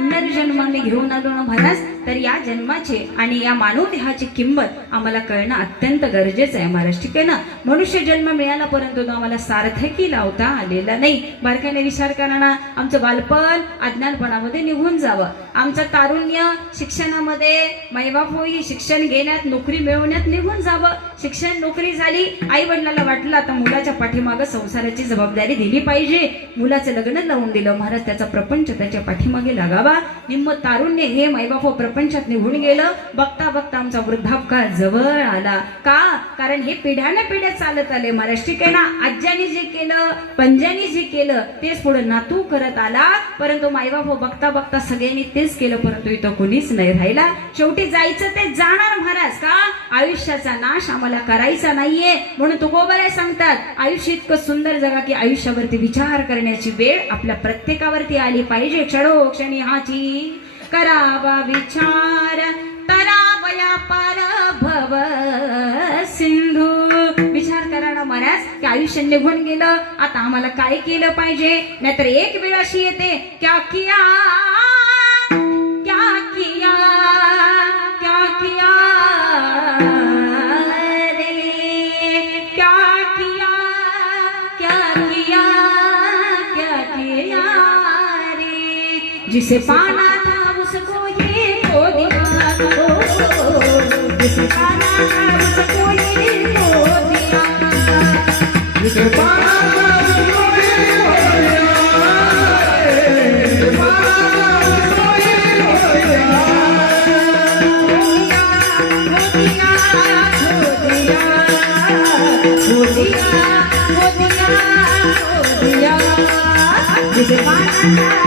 नरजन्माने घेऊन आलो ना महाराज, तर या जन्माचे आणि या मानव देहाची किंमत आम्हाला कळणं अत्यंत गरजेचं आहे महाराज. ठीक आहे ना. मनुष्य जन्म मिळाला परंतु तो आम्हाला सार्थकी लावता आलेला नाही. बारकाईने विचार करा ना, आमचं बालपण अज्ञानपणामध्ये निघून जावं, आमचं तारुण्य शिक्षणामध्ये मैबाप होई शिक्षण घेण्यात नोकरी मिळवण्यात निघून जावं. शिक्षण नोकरी झाली, आई वडिलांना वाटलं आता मुलाच्या पाठीमागं संसाराची जबाबदारी दिली पाहिजे, मुलाचं लग्न लावून दिलं महाराज, त्याचा प्रपंच त्याच्या पाठीमागे लागावा. निम्म तारुण्य हे मैबाप प्रपंचात निघून गेलं. बघता बघता आमचा वृद्धापकाळ जवळ आला. का? कारण हे पिढ्याने पिढ्या चालत आले महाराज. ठीक आहे ना. आज्याने जे केलं, पंजाने जे केलं तेच पुढे नातू करत आला. परंतु मायबाप बघता बघता सगळ्यांनी तेच केलं, परंतु इथं कोणीच नाही राहिला. शेवटी जायचं ते जाणार महाराज. का? आयुष्याचा नाश आम्हाला करायचा नाहीये. म्हणून तुकोबाराय सांगतात, आयुष्य इतकं सुंदर जगा की आयुष्यावरती विचार करण्याची वेळ आपल्या प्रत्येकावरती आली पाहिजे. क्षणोक्षणी हाची करावा विचार, तरावया पार भव सिंधू. विचार करा ना महाराज की आयुष्य निघून गेलं, आता आम्हाला काय केलं पाहिजे. नाहीतर एक वेळ अशी येते, क्या किया क्या किया क्या किया रे, क्या किया क्या किया क्या किया रे. जिसे पाना था उसको ये खो दिया, जिसे पाना था उसको ये खो दिया, जिसे पाना था उसको ये खो दिया, जिसे पाना था जिसे पाना था